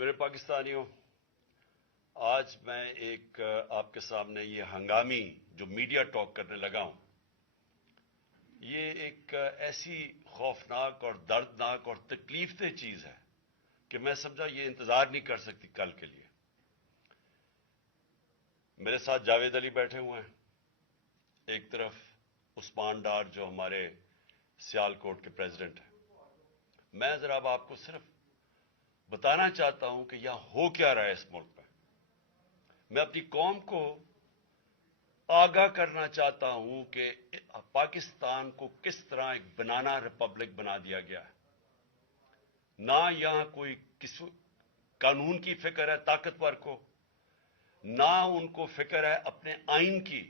میرے پاکستانیوں، آج میں ایک آپ کے سامنے یہ ہنگامی جو میڈیا ٹاک کرنے لگا ہوں، یہ ایک ایسی خوفناک اور دردناک اور تکلیف دہ چیز ہے کہ میں سمجھا یہ انتظار نہیں کر سکتی کل کے لیے۔ میرے ساتھ جاوید علی بیٹھے ہوئے ہیں، ایک طرف عثمان ڈار جو ہمارے سیال کوٹ کے پریزیڈنٹ ہیں۔ میں ذرا اب آپ کو صرف بتانا چاہتا ہوں کہ یہاں ہو کیا رہا ہے اس ملک میں۔ میں اپنی قوم کو آگاہ کرنا چاہتا ہوں کہ پاکستان کو کس طرح ایک بنانا ریپبلک بنا دیا گیا ہے۔ نہ یہاں کوئی قانون کی فکر ہے طاقتور کو، نہ ان کو فکر ہے اپنے آئین کی۔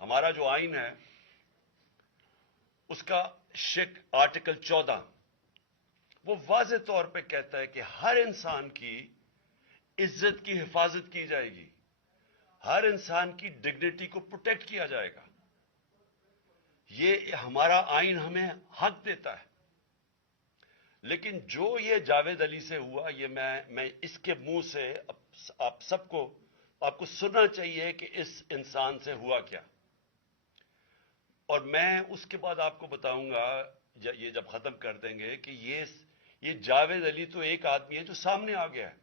ہمارا جو آئین ہے اس کا آرٹیکل 14 وہ واضح طور پہ کہتا ہے کہ ہر انسان کی عزت کی حفاظت کی جائے گی، ہر انسان کی ڈگنیٹی کو پروٹیکٹ کیا جائے گا۔ یہ ہمارا آئین ہمیں حق دیتا ہے۔ لیکن جو یہ جاوید علی سے ہوا، یہ میں اس کے منہ سے آپ کو سننا چاہیے کہ اس انسان سے ہوا کیا، اور میں اس کے بعد آپ کو بتاؤں گا یہ جب ختم کر دیں گے کہ یہ جاوید علی تو ایک آدمی ہے جو سامنے آ گیا ہے۔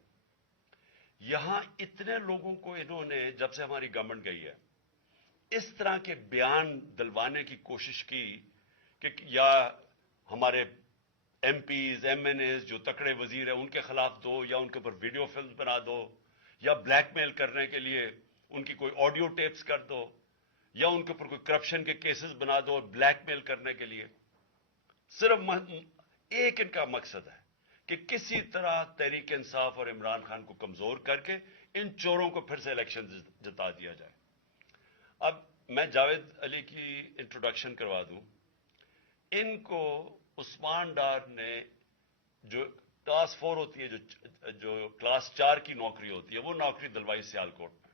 یہاں اتنے لوگوں کو انہوں نے جب سے ہماری گورنمنٹ گئی ہے اس طرح کے بیان دلوانے کی کوشش کی کہ یا ہمارے MPs MNAs جو تکڑے وزیر ہیں ان کے خلاف دو، یا ان کے اوپر ویڈیو فلم بنا دو، یا بلیک میل کرنے کے لیے ان کی کوئی آڈیو ٹیپس کر دو، یا ان کے اوپر کوئی کرپشن کے کیسز بنا دو بلیک میل کرنے کے لیے۔ صرف ایک ان کا مقصد ہے کہ کسی طرح تحریک انصاف اور عمران خان کو کمزور کر کے ان چوروں کو پھر سے الیکشن جتا دیا جائے۔ اب میں جاوید علی کی انٹروڈکشن کروا دوں۔ ان کو عثمان ڈار نے جو کلاس 4 ہوتی ہے، جو کلاس 4 کی نوکری ہوتی ہے، وہ نوکری دلوائی سیال کوٹ میں۔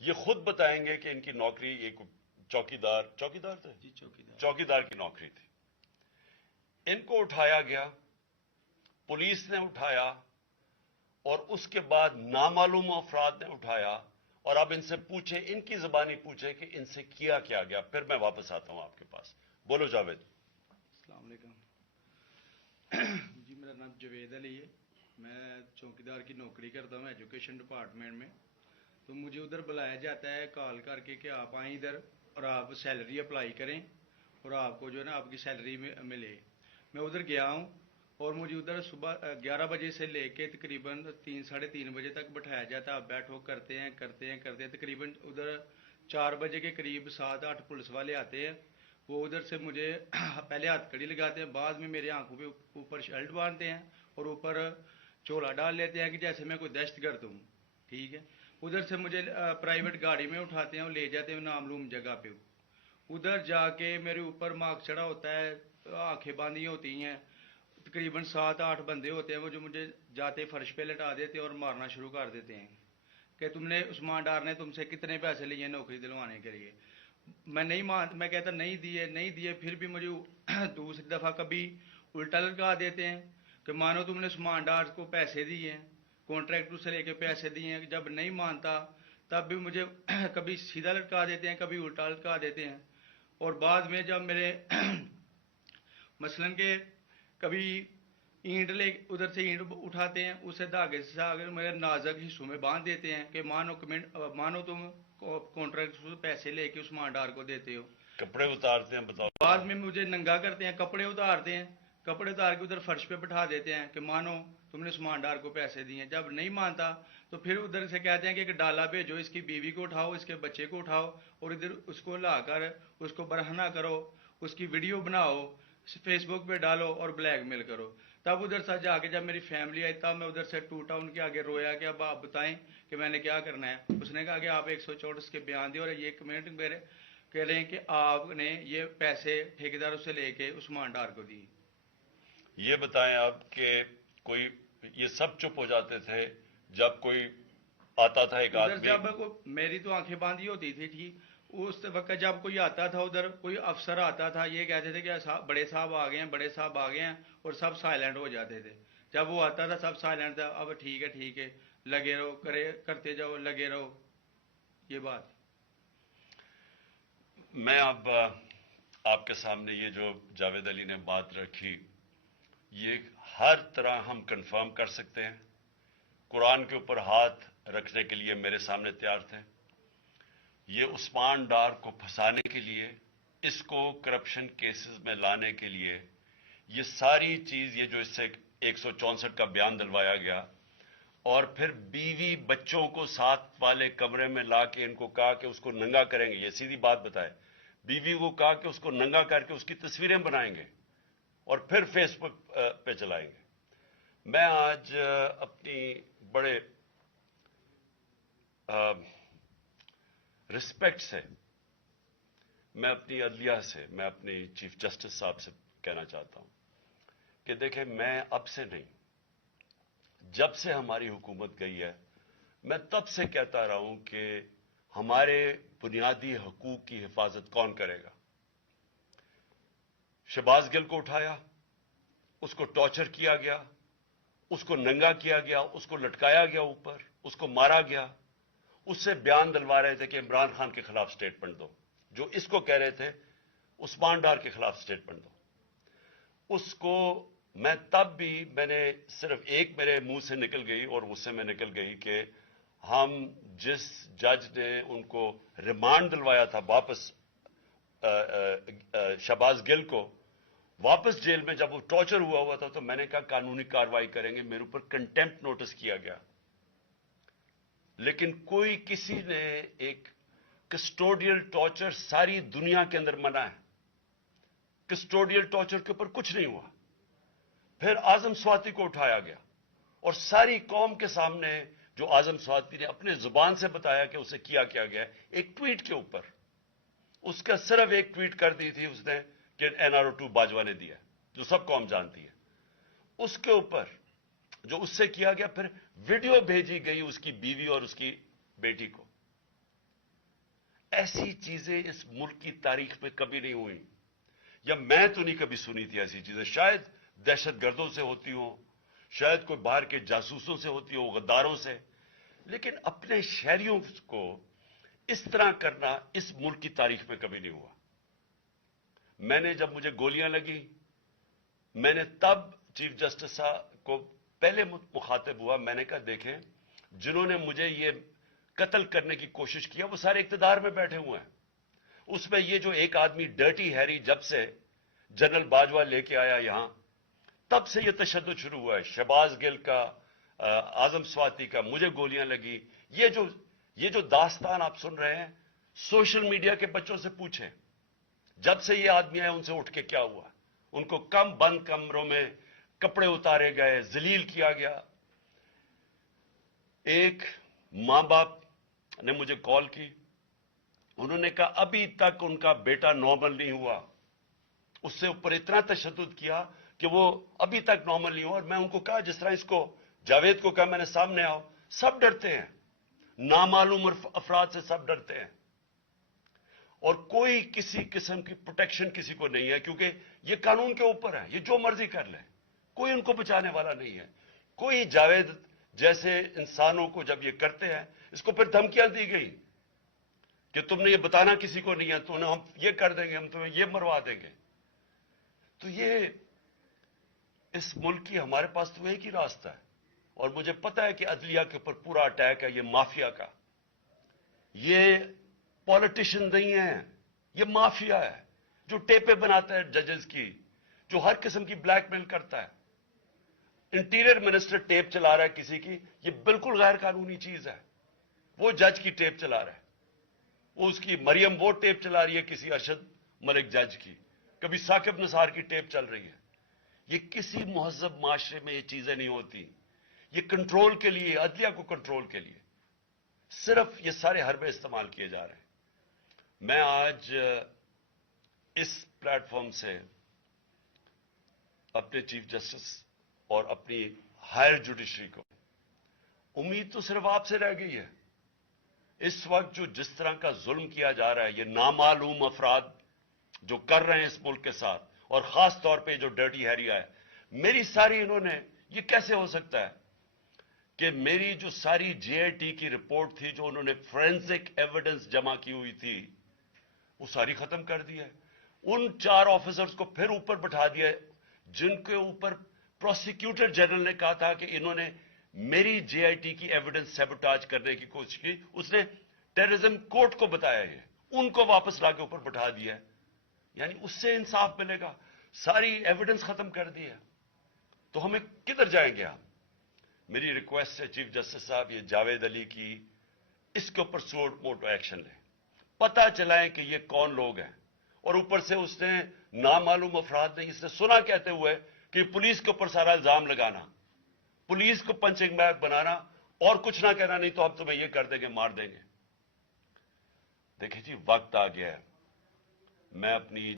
یہ خود بتائیں گے کہ ان کی نوکری ایک چوکیدار تھے، چوکیدار کی نوکری تھی۔ ان کو اٹھایا گیا، پولیس نے اٹھایا، اور اس کے بعد نامعلوم افراد نے اٹھایا، اور اب ان سے پوچھے، ان کی زبانی پوچھے کہ ان سے کیا گیا۔ پھر میں واپس آتا ہوں آپ کے پاس۔ بولو جاوید۔ السلام علیکم جی، میرا نام جاوید علی ہے۔ میں چوکیدار کی نوکری کرتا ہوں ایجوکیشن ڈپارٹمنٹ میں۔ تو مجھے ادھر بلایا جاتا ہے کال کر کے کہ آپ آئیں ادھر اور آپ سیلری اپلائی کریں اور آپ کو جو ہے نا آپ کی سیلری ملے۔ میں ادھر گیا ہوں اور مجھے ادھر صبح 11 بجے سے لے کے تقریباً 3-3:30 بجے تک بٹھایا جاتا ہے۔ آپ بیٹھو، کرتے ہیں تقریباً ادھر 4 بجے کے قریب 7-8 پولیس والے آتے ہیں۔ وہ ادھر سے مجھے پہلے ہاتھ کڑی لگاتے ہیں، بعد میں میرے آنکھوں پہ اوپر شرٹ باندھتے ہیں اور اوپر چولا ڈال لیتے ہیں کہ جیسے میں کوئی دہشت گرد ہوں، ٹھیک ہے۔ ادھر سے مجھے پرائیویٹ گاڑی میں اٹھاتے ہیں اور لے جاتے ہیں نامعلوم جگہ پہ۔ ادھر جا کے میرے اوپر مارک چڑھا ہوتا ہے، آنکھیں باندھی ہوتی ہیں، تقریباً 7-8 بندے ہوتے ہیں وہ جو مجھے جاتے فرش پہ لٹا دیتے اور مارنا شروع کر دیتے ہیں کہ تم نے عثمان ڈار نے تم سے کتنے پیسے لیے نوکری دلوانے کے لیے۔ میں کہتا نہیں دیے، پھر بھی مجھے دوسری دفعہ کبھی الٹا لٹکا دیتے ہیں کہ مانو تم نے عثمان ڈار کو پیسے دیے ہیں، کانٹریکٹر سے لے کے پیسے دیے ہیں۔ جب نہیں مانتا تب بھی مجھے کبھی سیدھا لٹکا دیتے ہیں، کبھی الٹا لٹکا دیتے ہیں۔ اور بعد میں جب میرے مثلاً کہ کبھی اینٹ ادھر سے اینٹ اٹھاتے ہیں، اسے دھاگے سے میرے نازک حصوں میں باندھ دیتے ہیں کہ مانو تم کانٹریکٹ سے پیسے لے کے عثمان ڈار کو دیتے ہو۔ کپڑے اتارتے ہیں، بتاؤ۔ بعد میں مجھے ننگا کرتے ہیں، کپڑے اتارتے ہیں، کپڑے اتار کے ادھر فرش پہ بٹھا دیتے ہیں کہ مانو تم نے عثمان ڈار کو پیسے دیے ہیں۔ جب نہیں مانتا تو پھر ادھر سے کہتے ہیں کہ ایک ڈالا بھیجو، اس کی بیوی کو اٹھاؤ، اس کے بچے کو اٹھاؤ اور ادھر اس کو لا کر اس کو برہنہ کرو، اس کی ویڈیو بناؤ، فیس بک پہ ڈالو اور بلیک میل کرو۔ تب ادھر سے جا کے جب میری فیملی آئی تب میں ادھر سے ٹوٹا، ان کے آگے رویا کہ اب آپ بتائیں کہ میں نے کیا کرنا ہے۔ اس نے کہا کہ آپ 164 کے بیان دیں اور یہ کمنٹ میرے کہہ رہے ہیں کہ آپ نے یہ پیسے ٹھیکیداروں سے لے کے عثمان ڈار کو دی۔ یہ بتائیں آپ کہ کوئی یہ سب چپ ہو جاتے تھے جب کوئی آتا تھا ایک ادھر آدمی؟ جب میری تو آنکھیں باندھی ہوتی تھی ٹھیک، اس وقت جب کوئی آتا تھا ادھر کوئی افسر آتا تھا، یہ کہتے تھے کہ بڑے صاحب آ گئے ہیں، بڑے صاحب آ گئے ہیں، اور سب سائلنٹ ہو جاتے تھے۔ جب وہ آتا تھا سب سائلنٹ تھا، اب ٹھیک ہے لگے رہو، کرتے جاؤ، لگے رہو، یہ بات. میں اب آپ کے سامنے یہ جو جاوید علی نے بات رکھی، یہ ہر طرح ہم کنفرم کر سکتے ہیں. قرآن کے اوپر ہاتھ رکھنے کے لیے میرے سامنے تیار تھے. یہ عثمان ڈار کو پھنسانے کے لیے، اس کو کرپشن کیسز میں لانے کے لیے، یہ ساری چیز، یہ جو اس سے 164 کا بیان دلوایا گیا، اور پھر بیوی بچوں کو ساتھ والے کمرے میں لا کے ان کو کہا کہ اس کو ننگا کریں گے. یہ سیدھی بات بتائے، بیوی کو کہا کہ اس کو ننگا کر کے اس کی تصویریں بنائیں گے اور پھر فیس بک پہ چلائیں گے. میں آج اپنی بڑے رسپیکٹ سے، میں اپنی عدلیہ سے، میں اپنی چیف جسٹس صاحب سے کہنا چاہتا ہوں کہ دیکھیں، میں اب سے نہیں، جب سے ہماری حکومت گئی ہے، میں تب سے کہتا رہا ہوں کہ ہمارے بنیادی حقوق کی حفاظت کون کرے گا. شہباز گل کو اٹھایا، اس کو ٹارچر کیا گیا، اس کو ننگا کیا گیا، اس کو لٹکایا گیا اوپر، اس کو مارا گیا. اس سے بیان دلوا رہے تھے کہ عمران خان کے خلاف سٹیٹمنٹ دو، جو اس کو کہہ رہے تھے عثمان ڈار کے خلاف سٹیٹمنٹ دو. اس کو میں تب بھی، میں نے صرف ایک میرے منہ سے نکل گئی اور اس سے میں نکل گئی کہ ہم جس جج نے ان کو ریمانڈ دلوایا تھا واپس، شہباز گل کو واپس جیل میں، جب وہ ٹارچر ہوا تھا، تو میں نے کہا قانونی کارروائی کریں گے. میرے اوپر کنٹیمپٹ نوٹس کیا گیا، لیکن کوئی کسی نے ایک کسٹوڈیل ٹارچر ساری دنیا کے اندر منع ہے، کسٹوڈیل ٹارچر کے اوپر کچھ نہیں ہوا. پھر اعظم سواتی کو اٹھایا گیا اور ساری قوم کے سامنے جو اعظم سواتی نے اپنے زبان سے بتایا کہ اسے کیا گیا، ایک ٹویٹ کے اوپر، اس کا صرف ایک ٹویٹ کر دی تھی اس نے کہ NRO2 باجوہ نے دیا، جو سب قوم جانتی ہے. اس کے اوپر جو اس سے کیا گیا، پھر ویڈیو بھیجی گئی اس کی بیوی اور اس کی بیٹی کو. ایسی چیزیں اس ملک کی تاریخ میں کبھی نہیں ہوئی، یا میں تو نہیں کبھی سنی تھی ایسی چیزیں. شاید دہشت گردوں سے ہوتی ہوں، شاید کوئی باہر کے جاسوسوں سے ہوتی ہو، غداروں سے، لیکن اپنے شہریوں کو اس طرح کرنا اس ملک کی تاریخ میں کبھی نہیں ہوا. میں نے، جب مجھے گولیاں لگی، میں نے تب چیف جسٹس صاحب کو پہلے مخاطب ہوا. میں نے کہا دیکھیں، جنہوں نے مجھے یہ قتل کرنے کی کوشش کیا وہ سارے اقتدار میں بیٹھے ہوئے ہیں. اس میں یہ جو ایک آدمی ڈرٹی ہیری جب سے جنرل باجوہ لے کے آیا یہاں، تب سے یہ تشدد شروع ہوا ہے. شہباز گل کا، اعظم سواتی کا، مجھے گولیاں لگی. یہ جو داستان آپ سن رہے ہیں، سوشل میڈیا کے بچوں سے پوچھیں، جب سے یہ آدمی آئے ان سے اٹھ کے کیا ہوا. ان کو بند کمروں میں کپڑے اتارے گئے، ذلیل کیا گیا. ایک ماں باپ نے مجھے کال کی، انہوں نے کہا ابھی تک ان کا بیٹا نارمل نہیں ہوا. اس سے اوپر اتنا تشدد کیا کہ وہ ابھی تک نارمل نہیں ہوا. اور میں ان کو کہا، جس طرح اس کو جاوید کو کہا میں نے سامنے آؤ، سب ڈرتے ہیں، نامعلوم افراد سے سب ڈرتے ہیں، اور کوئی کسی قسم کی پروٹیکشن کسی کو نہیں ہے، کیونکہ یہ قانون کے اوپر ہے، یہ جو مرضی کر لے، کوئی ان کو بچانے والا نہیں ہے. کوئی جاوید جیسے انسانوں کو جب یہ کرتے ہیں، اس کو پھر دھمکیاں دی گئی کہ تم نے یہ بتانا کسی کو نہیں ہے، تو ہم یہ کر دیں گے، ہم تمہیں یہ مروا دیں گے. تو یہ اس ملک کی، ہمارے پاس تو ایک ہی راستہ ہے، اور مجھے پتا ہے کہ عدلیہ کے اوپر پورا اٹیک ہے، یہ مافیا کا. یہ پولیٹیشین نہیں ہے، یہ مافیا ہے جو ٹیپیں بناتا ہے ججز کی، جو ہر قسم کی بلیک میل کرتا ہے. انٹیریئر منسٹر ٹیپ چلا رہا ہے کسی کی، یہ بالکل غیر قانونی چیز ہے. وہ جج کی ٹیپ چلا رہا ہے، وہ اس کی مریم وہ ٹیپ چلا رہی ہے کسی ارشد ملک جج کی، کبھی ثاقب نثار کی ٹیپ چل رہی ہے. یہ کسی مہذب معاشرے میں یہ چیزیں نہیں ہوتی. یہ کنٹرول کے لیے، عدلیہ کو کنٹرول کے لیے صرف یہ سارے حربے استعمال کیے جا رہے ہیں. میں آج اس پلیٹ فارم سے اپنے چیف جسٹس اور اپنی ہائر جوڈیشری کو، امید تو صرف آپ سے رہ گئی ہے. اس وقت جو جس طرح کا ظلم کیا جا رہا ہے، یہ نامعلوم افراد جو کر رہے ہیں اس ملک کے ساتھ، اور خاص طور پہ جو ڈرٹی ہیریا ہے، میری ساری انہوں نے یہ کیسے ہو سکتا ہے کہ میری جو ساری جے آئی ٹی کی رپورٹ تھی جو انہوں نے فورینسک ایویڈنس جمع کی ہوئی تھی وہ ساری ختم کر دی ہے. ان 4 آفیسرز کو پھر اوپر بٹھا دیا ہے جن کے اوپر پروسیکیوٹر جنرل نے کہا تھا کہ انہوں نے میری جے آئی ٹی کی ایویڈنس سیبوٹاج کرنے کی کوشش کی. اس نے ٹیررزم کورٹ کو بتایا یہ، ان کو واپس لا کے اوپر بٹھا دیا ہے. یعنی اس سے انصاف ملے گا؟ ساری ایویڈنس ختم کر دی ہے. تو ہمیں کدھر جائیں گے ہم؟ میری ریکویسٹ ہے چیف جسٹس صاحب، یہ جاوید علی کی اس کے اوپر موٹو ایکشن لیں، پتہ چلائیں کہ یہ کون لوگ ہیں. اور اوپر سے اس نے نامعلوم افراد نے اس نے سنا کہتے ہوئے کہ پولیس کے اوپر سارا الزام لگانا، پولیس کو پنچنگ بیگ بنانا اور کچھ نہ کہنا، نہیں تو ہم تمہیں یہ کر دیں گے، مار دیں گے. دیکھیں جی وقت آ گیا ہے. میں اپنی